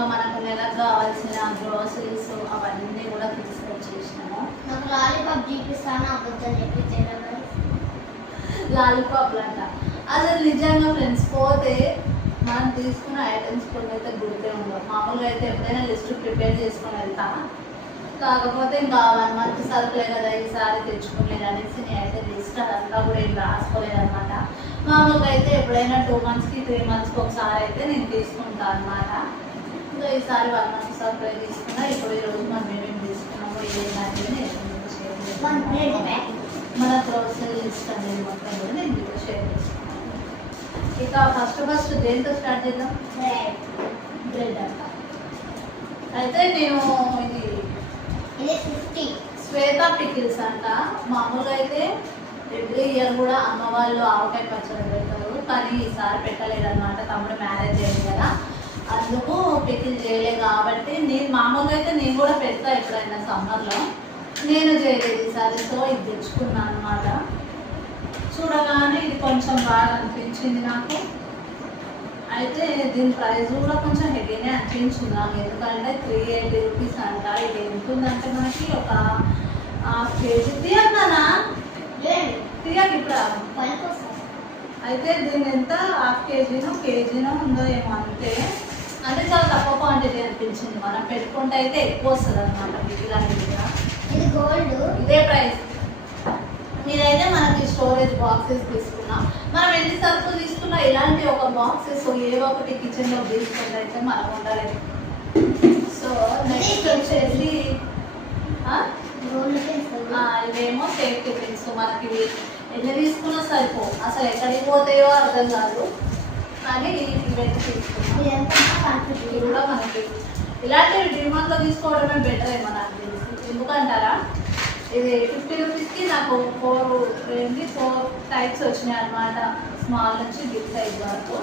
ఇంకా మనకు నెలకు కావాల్సిన గ్రోసరీస్ అవన్నీ కూడా తీసుకొచ్చేసినాము. నాకు లాలీపాప్ చూపిస్తాను అబద్ధం చెప్పి లాలీపాప్ అంట. అసలు నిజంగా ఫ్రెండ్స్ పోతే మనం తీసుకున్న ఐటమ్స్ కొన్ని అయితే గుర్తే ఉండవు. మామూలుగా అయితే ఎప్పుడైనా లిస్ట్ ప్రిపేర్ చేసుకొని వెళ్తా, కాకపోతే ఇంకా 1 మంత్ సరుకులే కదా ఈసారి తెచ్చుకోలేదు అనేసి నేనైతే లిస్ట్ అదంతా కూడా ఏం రాసుకోలేదు అనమాట. మామూలుగా అయితే ఎప్పుడైనా 2 మంత్స్కి 3 మంత్స్కి ఒకసారి అయితే నేను తీసుకుంటాను అనమాట. ఇంకా ఈసారి 1 మంత్ సరుకులే తీసుకున్నా. ఇప్పుడు ఈరోజు మనం ఏమేమి తీసుకున్నామో ఏంటంటే నేను షేర్ చేసుకున్నాను. మన గ్రోసరీ లిస్ట్ అనేది మొత్తం కూడా నేను మీతో షేర్ చేసుకున్నాను. ఇక ఫస్ట్ దేంతో స్టార్ట్ చేద్దాం? బ్రెడ్ అంట. అయితే నేను ఇది 50 శ్వేత పికిల్స్ అంట. మామూలుగా అయితే ఎవ్రీ ఇయర్ కూడా అమ్మ వాళ్ళు ఆవకాయ పచ్చడి పెడతారు, కానీ ఈసారి పెట్టలేదన్నమాట. తమ్ముడు మ్యారేజ్ అయ్యింది కదా, అందుకు పికిల్ చేయలేదు. కాబట్టి నేను మామూలుగా అయితే నేను కూడా పెడతా ఎప్పుడైనా సమ్మర్లో, నేను చేయలేదు ఈసారి. సో ఇది తెచ్చుకున్నాను అనమాట. చూడగానే ఇది కొంచెం బాగా అనిపించింది నాకు. అయితే దీని ప్రైస్ కూడా కొంచెం హెవీనే అనిపించింది నాకు, ఎందుకంటే 380 రూపీస్ అంట. ఇది ఎంత ఉందంటే మనకి ఒక ½ కేజీ తీయన్నానా తీయకి ఇప్పుడు. అయితే దీని ఎంత ½ కేజీనో ఉందో ఏమో అంతే. అంటే చాలా తక్కువ క్వాంటిటీ అనిపించింది. మనం పెట్టుకుంటే అయితే ఎక్కువ వస్తుంది అనమాట. ఇది గోల్డ్, ఇదే ప్రైస్. మీరైతే మనకి స్టోరేజ్ బాక్సెస్ తీసుకున్నాం. మనం ఎన్ని సరుకులు తీసుకున్నా ఇలాంటి ఒక బాక్సెస్ ఏవో ఒకటి కిచెన్లో తీసుకుంటే అయితే మనం ఉండలేదు. సో నెక్స్ట్ వచ్చేసి ఇవేమో సేఫ్టీ పిన్స్. మనకి ఎన్ని తీసుకున్నా సరిపో, అసలు ఎక్కడికి పోతాయో అర్థం కాదు, కానీ ఇవైతే తీసుకున్నాం. ఇది కూడా మనకి ఇలాంటివి డిమార్ట్లో తీసుకోవడమే బెటర్ ఏమో నాకు తెలిసి. ఎందుకంటారా, ఇది 50 రూపీస్కి నాకు 4 టైప్స్ వచ్చినాయి అనమాట, స్మాల్ నుంచి బిగ్ సైజ్ వరకు.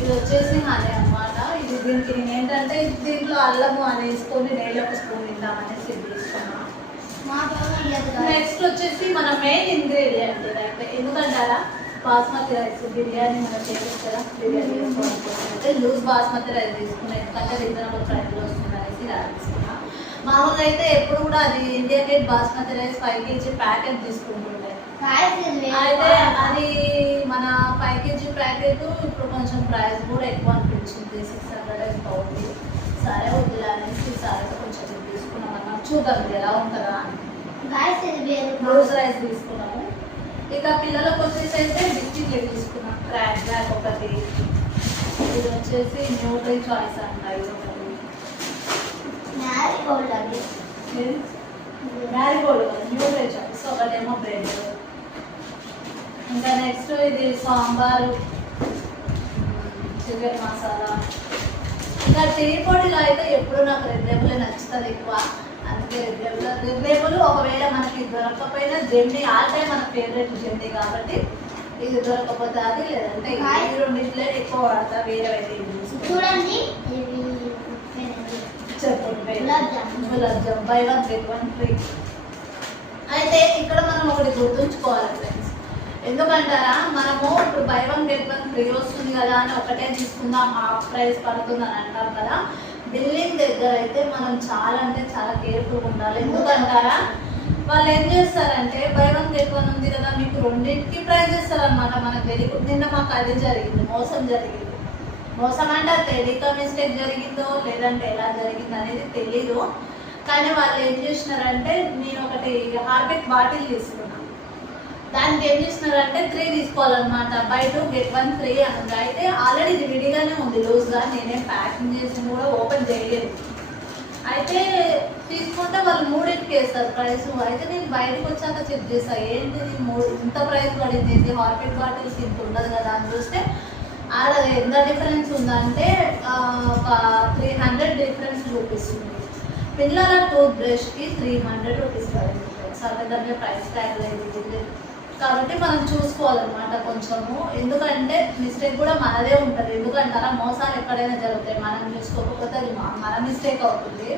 ఇది వచ్చేసి హనీ అనమాట. ఇది దీనికి నేను ఏంటంటే దీంట్లో అల్లము అని వేసుకొని నెయ్యి ఒక స్పూన్ తిందామనేసి ఇది తీసుకున్నాను. నెక్స్ట్ వచ్చేసి మన మెయిన్ ఇంగ్రీడియంట్ ఇదైతే. ఎందుకంటారా, బాస్మతి రైస్ బిర్యానీ మనం చేయవచ్చు కదా, బిర్యానీ చేసుకోవాలనుకుంటే లూజ్ బాస్మతి రైస్ తీసుకున్నాను. ఎందుకంటే రీజనబుల్ ప్రైస్లో వస్తుంది అనేసి ఇలా తీసుకున్నాను. మామూలుగా అయితే ఎప్పుడు కూడా అది Indian gate basmati rice 5 kg packet తీసుకుంటుండే. అయితే అది మన 5 kg ప్యాకెట్ ఇప్పుడు కొంచెం ప్రైస్ కూడా ఎక్కువ అనిపించింది, 600 ఎంత అవుతుంది. సరే వద్దులే అనేసి సరే కొంచెం తీసుకున్నాం అన్నమాట. చూద్దాం ఇది ఎలా ఉంటుందా అని. లూజ్ రైస్ తీసుకున్నాము. ఇక పిల్లలకు వచ్చేసి అయితే బిస్కెట్లు తీసుకున్నాం. క్రాక్ బ్యాక్ ఒకటి, ఇది వచ్చేసి న్యూట్రీ చాయిస్ అంట. ఇది ఒకటి మ్యారీగోల్డ్ న్యూట్రీ చాయిస్, ఒకటేమో బ్రెడ్. ఇంకా నెక్స్ట్ ఇది సాంబారు, చికెన్ మసాలా. ఇంకా టీ పొడిలో అయితే ఎప్పుడు నాకు రెడ్ లేబుల్ నచ్చుతుంది ఎక్కువ, అందుకే రెడ్ లేబుల్. ఒకవేళ మనకి దొరకకపోయినా జెమ్నీ ఆల్ టైం మన ఫేవరెట్ జెమ్నీ కాబట్టి ఇది దొరకకపోతే అది, లేదంటే ఈ రెండింటిలో ఎక్కువ వాడతా. వేరే అయితే చూడండి చెప్పండి, gulab jam by 1 get 1 free. అయితే ఇక్కడ మనం ఒకటి గుర్తుంచుకోవాలి ఫ్రెండ్స్, ఎందుకంటారా, మనము ఇప్పుడు బై 1 get 1 ఫ్రీ వస్తుంది కదా అని ఒకటే తీసుకుందాం, హాఫ్ ప్రైస్ పడుతుంది అని అంటాం కదా. బిల్లింగ్ దగ్గర అయితే మనం చాలా అంటే చాలా కేర్ఫుల్గా ఉండాలి. ఎందుకంటారా, వాళ్ళు ఏం చేస్తారంటే బై 1 get 1 ఉంది కదా మీకు రెండింటికి ప్రైస్ చేస్తారనమాట. మనకు తెలియదు. నిన్న మాకు అదే జరిగింది, మోసం జరిగింది. మోసం అంటే తెలియక మిస్టేక్ జరిగిందో లేదంటే ఎలా జరిగిందో అనేది తెలీదు, కానీ వాళ్ళు ఏం చేసినారంటే, నేను ఒకటి హార్పిక్ బాటిల్ తీసుకున్నాను. దానికి ఏం చేసినారంటే 3 తీసుకోవాలన్నమాట, బై 2 get 1 ఫ్రీ అని. అయితే ఆల్రెడీ ఇది విడిగానే ఉంది లూజ్గా, నేనేం ప్యాకింగ్ చేసి కూడా ఓపెన్ చేయలేదు. అయితే తీసుకుంటే వాళ్ళు 3కి వేస్తారు ప్రైస్. అయితే నేను బయటకు వచ్చాక చెక్ చేస్తాను, ఏంటిది ఇంత ప్రైస్ పడింది, ఇది హార్పిక్ బాటిల్స్ ఇంత ఉండదు కదా అని చూస్తే ఆడ ఎంత డిఫరెన్స్ ఉందంటే ఒక 300 డిఫరెన్స్ చూపిస్తుంది. పిల్లల టూత్ బ్రష్కి 300 రూపీస్ పడింది ఫ్రెండ్స్. అదే దాని ప్రైస్ ట్యాగ్ లేదు కాబట్టి మనం చూసుకోవాలన్నమాట కొంచెము. ఎందుకంటే మిస్టేక్ కూడా మనదే ఉంటుంది. ఎందుకంటారా, మోసాలు ఎక్కడైనా జరుగుతాయి, మనం చూసుకోకపోతే అది మన మిస్టేక్ అవుతుంది.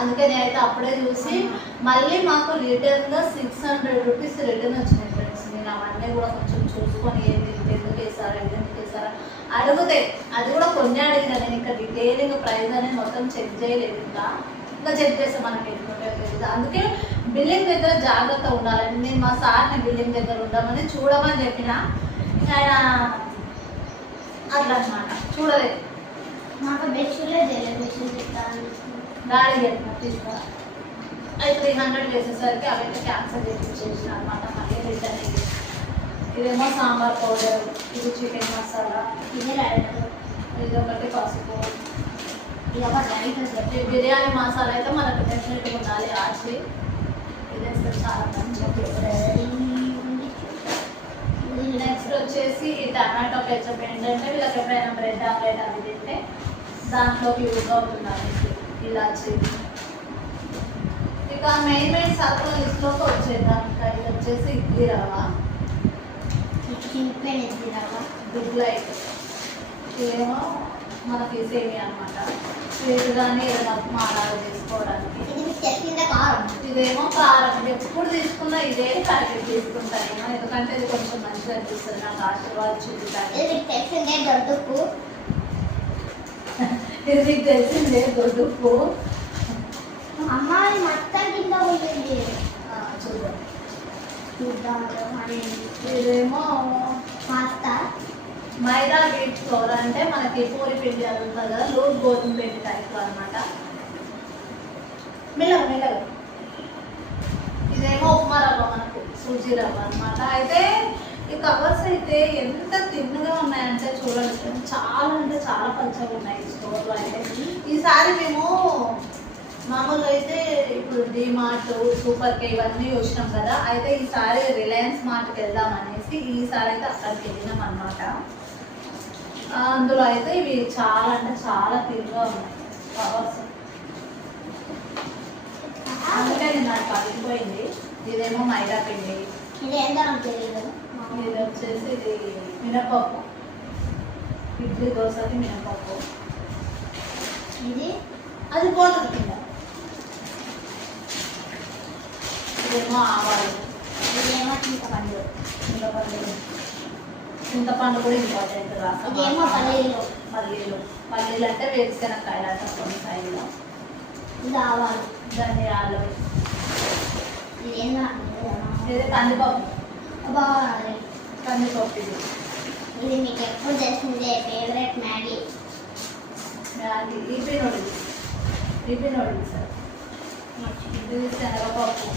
అందుకని అయితే అప్పుడే చూసి మళ్ళీ మాకు రిటర్న్గా 600 రూపీస్ రిటర్న్ వచ్చినాయి ఫ్రెండ్స్. నేను అవన్నీ కూడా కొంచెం చూసుకొని ఎందుకు వేసారా ఆ అడుగుతాయి. అది కూడా కొన్ని అడిగిన నేను ఇంకా డీటెయిలింగ్ ప్రైస్ అనేది మొత్తం చెక్ చేయలేదు. ఇంకా చెక్ చేస్తే మనకి ఎటువంటి తెలియదు. అందుకే బిల్లింగ్ దగ్గర జాగ్రత్త ఉండాలని నేను మా సార్ని బిల్లింగ్ దగ్గర ఉండమని చూడమని చెప్పిన. ఆయన అట్లా అనమాట చూడలేదు. మాకు బెడ్షీట్లే తెలియదు, బెడ్షీట్ చెప్తాను. గాడి చెప్పిన తీసుకురా. అది 300 వేసేసరికి అవైతే క్యాన్సల్ చేసి అనమాట. మళ్ళీ రిటర్న్ అయ్యి ఇదేమో సాంబార్ పౌడర్, ఇది చికెన్ మసాలా, ఇది రైట్, ఇది ఒకటి పసుపు, ఇది ఒక రైట్ ఈ బిర్యానీ మసాలా అయితే మనకు డెఫినెట్గా ఉండాలి. ఆచి ఇది వేస్తే చాలా మంచిగా. నెక్స్ట్ వచ్చేసి ఈ టమాటో కెచప్ ఏంటంటే వీళ్ళకి ఎప్పుడైనా బ్రెడ్ ఆమ్లెట్ అవి తింటే దాంట్లోకి యూజ్ అవుతున్నారు ఇలాచి. ఇక మెయిన్ సరుకుల లిస్ట్లోకి వచ్చేద్దాం. ఇంకా ఇది వచ్చేసి ఇడ్లీ రవ్వ, గుడ్ లైట్, ఇదేమో మనకి సేమియా అనమాట. స్వీట్ కానీ ఏదైనా ఉప్మా అలాగా చేసుకోవడానికి. ఇదేమో కారం. ఎప్పుడు తీసుకున్నా ఇదే ప్యాకెట్ తీసుకుంటాను, ఎందుకంటే ఇది కొంచెం మంచిగా అనిపిస్తుంది నాకు. ఆశీర్వాద్ చిల్లీ ప్యాకెట్ ఇది మీకు తెలిసిందే. దొడ్డుప్పు అమ్మాయి మొత్తం కింద పోయింది. చూద్దాం. ఇదేమో పాస్తా, మైదా వీట్ ఫ్లోర్ అంటే మనకి పూరి పిండి అది ఉంటుంది కదా, లూజ్ గోధుమ పిండి టైప్లో అనమాట. మెల్లగా. ఇదేమో ఉప్మా రవ్వ, మనకు సూజీ రవ్వ అనమాట. అయితే ఈ కవర్స్ అయితే ఎంత తిన్నుగా ఉన్నాయంటే చూడండి, చాలా అంటే చాలా పలుచగా ఉన్నాయి ఈ స్టోర్లో. అయితే ఈసారి మేము మామూలుగా అయితే ఇప్పుడు డిమార్ట్, సూపర్ కే ఇవన్నీ చూసినాం కదా. అయితే ఈసారి రిలయన్స్ మార్ట్కి వెళ్దాం అనేసి ఈసారి అయితే అక్కడికి వెళ్ళినాం అనమాట. అందులో అయితే ఇవి చాలా అంటే చాలా తిరుగుగా ఉన్నాయి కవర్స్. అందుకే నేను నాకు పగిలిపోయింది. ఇదేమో మైదా పిండి, ఇది ఎంత తెలియదు. ఇది వచ్చేసి ఇది మినపప్పు, ఇడ్లీ దోశకి మినపప్పు. ఇది అది పోతుంది కింద. ఇదేమో ఆవాలు, ఇదేమో చింతపండు, చింతపండు కూడా ఇంపార్టెంట్. ఇదేమో పల్లీలు, పల్లీలు అంటే వేరుశెనక్కాయలు అంట కొన్ని సైడ్లో. ఇది ఆవాలు, ధనియాలు, ఇదేమో ఇది కందిపప్పు. బాగుంది కందిపప్పు ఇది మీకు ఎప్పుడు తెలిసిందే favourite Maggi. Yippee noodles sir. ఇది శనగపప్పు.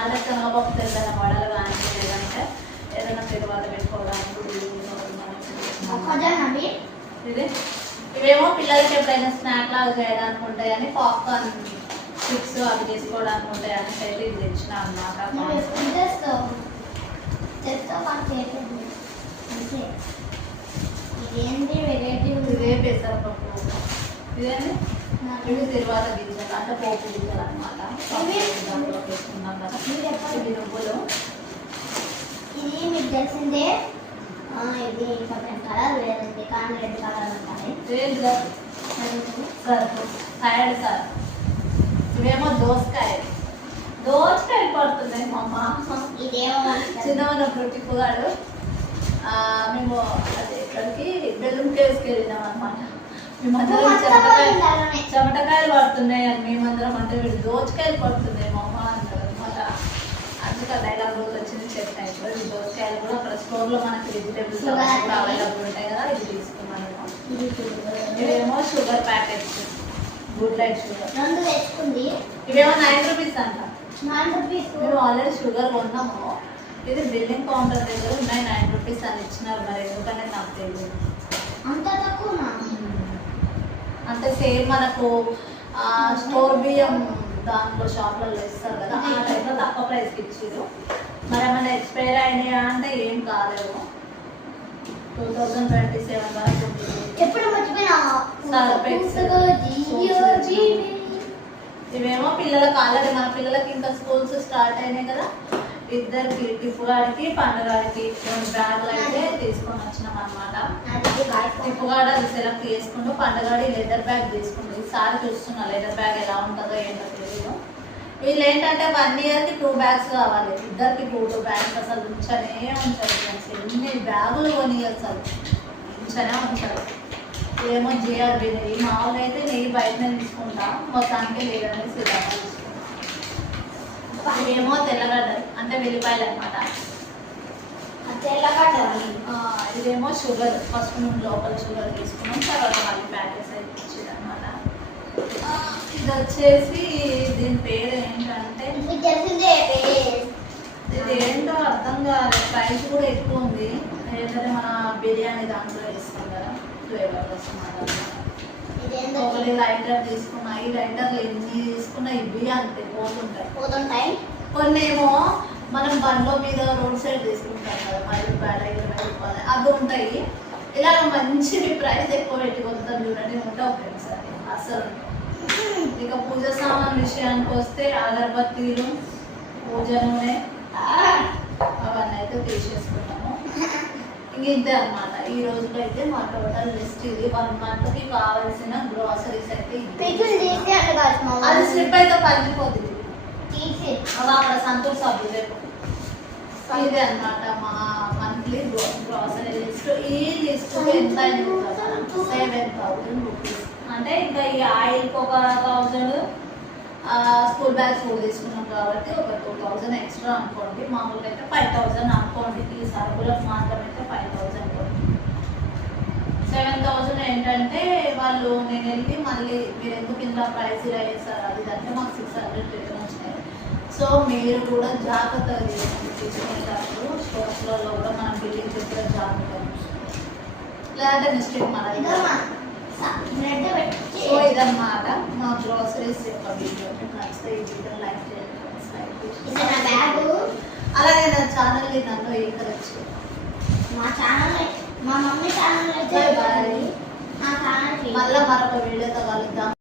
అలా శనగపప్పు తెల్లన వడలు కానీ లేదంటే ఏదైనా తిరువాత పెట్టుకోవడానికి. ఇవేమో పిల్లలకి ఎప్పుడైనా స్నాక్ లాగా చేయడానికి ఉంటాయని, పాప్కార్న్ చిప్స్ అవి చేసుకోవడానికి ఉంటాయని అయితే ఇది తెచ్చిన అనమాట. ఇదేంటి వెరైటీ? ఇదే పెసరపప్పు. ఇదేంటి ఇవి తిరువాత గింజలు అంటే పోపు గింజలు అనమాట. వేసుకున్నాం కదా. ఇవి నువ్వులు. ఇది మీకు తెలిసిందే. ఇది కొంచెం కలర్ లేదండి, కానీ రెడ్ కలర్ ఉంటాయి. సరుకు సైడ్ సార్. ఇవేమో దోసకాయలు పడుతున్నాయి మా అమ్మ. ఇదేమో చిన్నప్పుడు టిప్పుగాడు మేము అదే ఇక్కడికి బెలూమ్ కేసుకి వెళ్ళినాం అనమాట. మేమందరం చెమటకాయలు పడుతున్నాయి అని మేమందరం అంటే వీడు దోసకాయలు పడుతున్నాయి మా అమ్మ అంటారు అనమాట. అందుకే డైలాగ్ రోజు వచ్చింది చెప్పినాయి. ఇప్పుడు ఈ దోసకాయలు కూడా అక్కడ స్టోర్లో మనకి వెజిటేబుల్స్ కూడా అవైలబుల్ ఉంటాయి కదా, ఇది తీసుకున్నాను. ఇవేమో sugar packets, good light sugar 2 తెచ్చుకుంది. ఇవేమో 9 రూపీస్ అంట. 9 రూపీస్. మేము ఆల్రెడీ షుగర్ కొన్నాము. ఇది బిల్లింగ్ కౌంటర్ దగ్గర ఉన్నాయి 9 రూపీస్ అని ఇచ్చినారు. మరి ఎందుకంటే నాకు తెలియదు. అంత తక్కువనా? అంటే సేమ్ మనకు స్టోర్ బియ్యం దాంట్లో షాప్లలో ఇస్తారు కదా, ఆ టైంలో తక్కువ ప్రైస్కి ఇచ్చారు. మరి ఏమైనా ఎక్స్పైర్ అయినాయా అంటే ఏం కాలేవు. 2027 వరకు. ఎప్పుడు మర్చిపోయినా ఇవేమో పిల్లలకు ఆల్రెడీ మన పిల్లలకి ఇంకా స్కూల్స్ స్టార్ట్ అయినాయి కదా. ఇద్దరికి టిప్పుగాడికి పండుగాడికి 2 బ్యాగులు అయితే తీసుకొని వచ్చినాం అనమాట. టిప్పుగాడు అది సెలెక్ట్ చేసుకుంటూ పండుగాడి లెదర్ బ్యాగ్ తీసుకుంటూ. ఈసారి చూస్తున్నా లెదర్ బ్యాగ్ ఎలా ఉంటుందో ఏంటో తెలియదు. వీళ్ళు ఏంటంటే 1 ఇయర్కి 2 బ్యాగ్స్ కావాలి. ఇద్దరికి 2 బ్యాగ్స్ అసలు ఉంచనే ఉంచారు ఫ్రెండ్స్. ఎన్ని బ్యాగులు కొని అసలు ఉంచనే ఉంచారు. ఏమో జిఆర్బి నెయ్యి, మామూలుగా అయితే నెయ్యి బయటనే తీసుకుంటా, మొత్తానికి లేదనేసి సిద్ధంగా తీసుకుంటా. ఏమో తెల్లగడ్డలు అంటే వెల్లిపాయలు అనమాట. తెల్లగడ్డ ఇదేమో షుగర్, ఫస్ట్ మేము లోపల షుగర్ తీసుకున్నాం, తర్వాత మళ్ళీ ప్యాకెట్స్ అయితే ఇచ్చింది అనమాట. ఇది వచ్చేసి దీని పేరు ఏంటంటే, మీకు తెలిసిందే ఇది ఏంటో అర్థం కాదు, ప్రైస్ కూడా ఎక్కువ ఉంది. ఏంటంటే మన బిర్యానీ దాంట్లో వేస్తాం కదా, ఫ్లేవర్ కోసం ఇదేందో ఒకటి లైటర్ తీసుకున్నా, ఈ లైటర్లు ఎన్ని తీసుకున్నా ఇవి అంతే పోతుంటాయి. కొన్ని ఏమో మనం బండ్ల మీద రోడ్ సైడ్ తీసుకుంటాం కదా, 10 రూపాయలు 20 రూపాయలు అవి ఉంటాయి. ఇలా మంచివి ప్రైస్ ఎక్కువ పెట్టి కొంటాం చూడండి, ఉంటావు ఫ్రెండ్స్ అది అసలు. ఇక పూజ సామాన్ విషయానికి వస్తే అగరబత్తీలు, పూజ నూనె అవన్నీ అయితే తీసేసుకుంటాము. ఇంక ఇంతే అనమాట. ఈ రోజులో అయితే మా టోటల్ లిస్ట్ ఇది. 1 monthకి కావాల్సిన గ్రోసరీస్ అయితే అది స్లిప్ అయితే పగిలిపోతుంది. అవి అక్కడ సంతూర్ సబ్బు రేపు ఇదే అనమాట మా మంత్లీ గ్రోసరీ లిస్ట్. ఈ లిస్ట్ ఎంత అయింది కదా, 7,000 రూపీస్. అంటే ఇంకా ఈ ఆయిల్కి ఒక 1,000, స్కూల్ బ్యాగ్స్ కూడా తీసుకున్నాం కాబట్టి ఒక 2,000 ఎక్స్ట్రా అనుకోండి. మామూలుగా అయితే 5,000 అనుకోండి. ఈ సరుకులకు మాత్రం అయితే 5,000 అనుకోండి. 7,000 ఏంటంటే వాళ్ళు నేను వెళ్ళి మళ్ళీ మీరు ఎందుకు ఇంత ప్రైస్ ఇలా వేస్తారు అది అంటే మాకు 600 రిటర్న్ వచ్చినాయి. సో మీరు కూడా జాగ్రత్తగా చేసుకోండి తీసుకునేటప్పుడు. స్టోర్స్లలో కూడా మనం బిల్లింగ్ దగ్గర జాగ్రత్తగా లేదంటే మిస్టేక్ మన. సో ఇదన్నమాట మా గ్రోసరీస్ యొక్క వీడియో. నచ్చితే ఈ వీడియో లైక్ చేయండి, అలాగే నా ఛానల్ని నన్ను ఎంకరేజ్ చేయండి. మా ఛానల్ మా మమ్మీ ఛానల్ మళ్ళీ మరొక వీడియోతో కలుద్దాం.